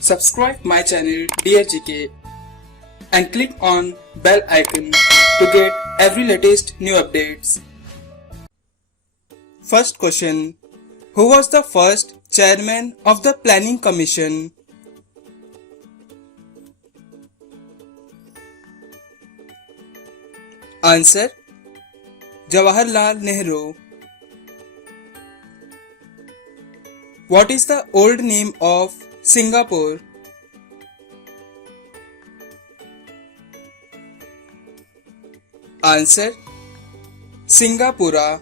Subscribe my channel Dear GK and click on bell icon to get every latest new updates. First question. Who was the first chairman of the Planning Commission? Answer. Jawaharlal Nehru. What is the old name of Singapore? Answer. Singapura.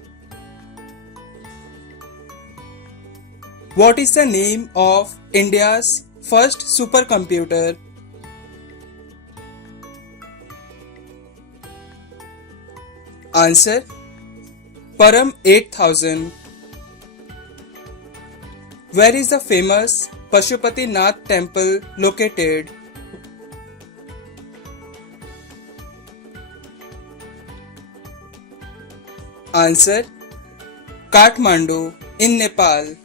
What is the name of India's first supercomputer? Answer. Param 8000. Where is the famous Pashupati Nath temple located? Answer. Kathmandu in Nepal.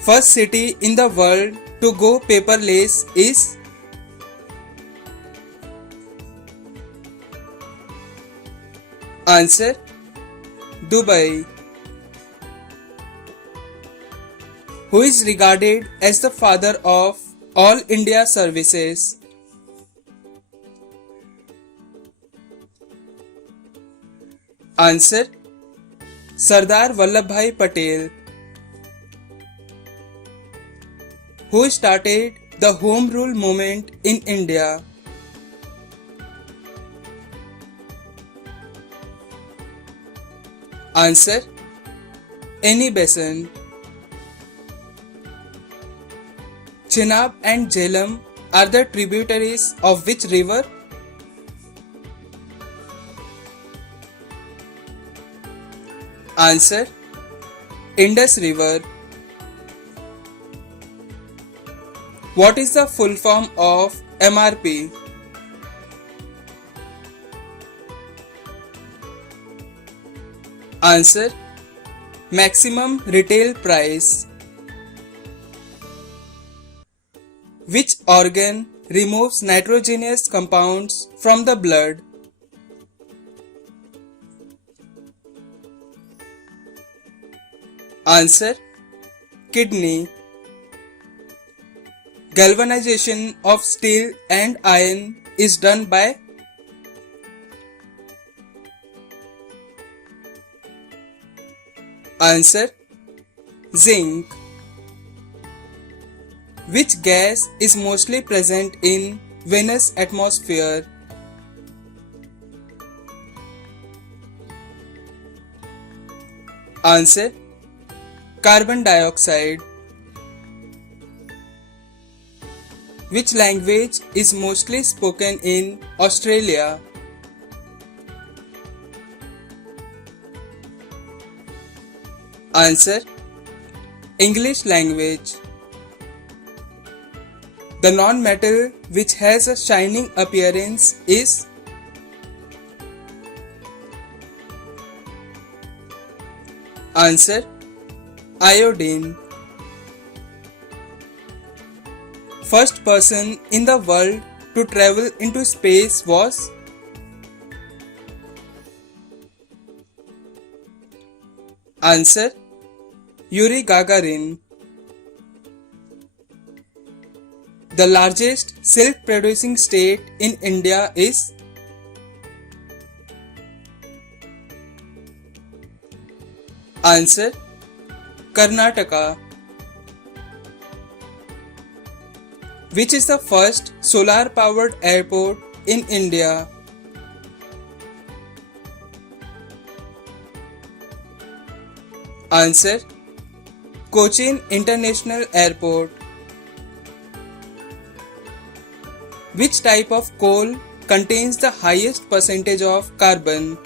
First city in the world to go paperless is? Answer. Dubai. Who is regarded as the father of all India services? Answer. Sardar Vallabhbhai Patel. Who started the Home Rule movement in India? Answer. Annie Besant. Chenab and Jhelum are the tributaries of which river? Answer. Indus River. What is the full form of MRP? Answer. Maximum Retail Price. Which organ removes nitrogenous compounds from the blood? Answer. Kidney. Galvanization of steel and iron is done by? Answer. Zinc. Which gas is mostly present in Venus' atmosphere? Answer. Carbon dioxide. Which language is mostly spoken in Australia? Answer. English language. The non-metal which has a shining appearance is? Answer. Iodine. First person in the world to travel into space was? Answer. Yuri Gagarin. The largest silk producing state in India is? Answer. Karnataka. Which is the first solar powered airport in India? Answer. Cochin International Airport. Which type of coal contains the highest percentage of carbon?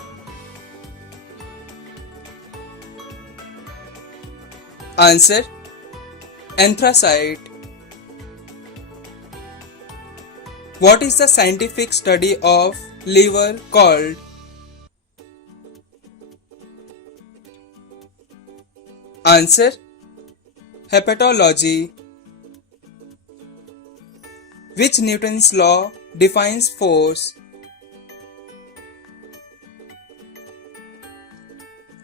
Answer. Anthracite. What is the scientific study of liver called? Answer. Hepatology. Which Newton's law defines force?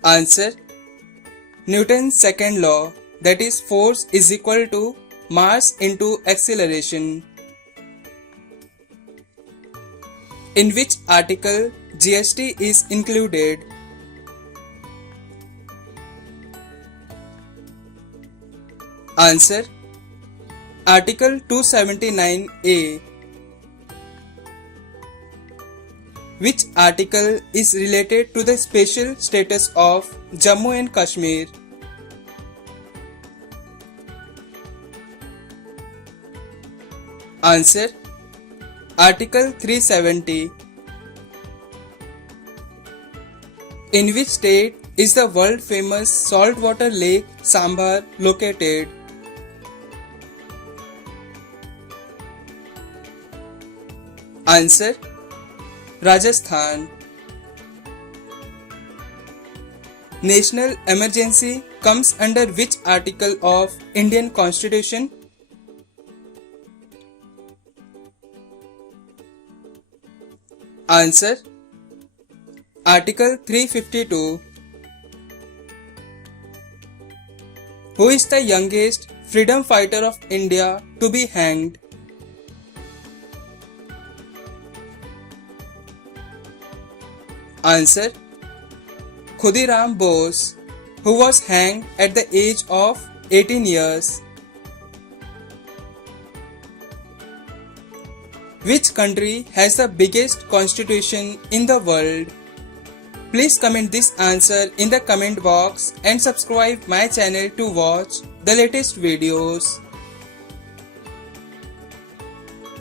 Answer: Newton's second law, that is force is equal to mass into acceleration. In which article GST is included? Answer: Article 279A. Which article is related to the special status of Jammu and Kashmir? Answer: Article 370. In which state is the world famous saltwater lake Sambhar located? Answer: Rajasthan. National emergency comes under which article of Indian Constitution? Answer: Article 352. Who is the youngest freedom fighter of India to be hanged? Answer: Khudiram Bose, who was hanged at the age of 18 years. Which country has the biggest constitution in the world? Please comment this answer in the comment box and subscribe my channel to watch the latest videos.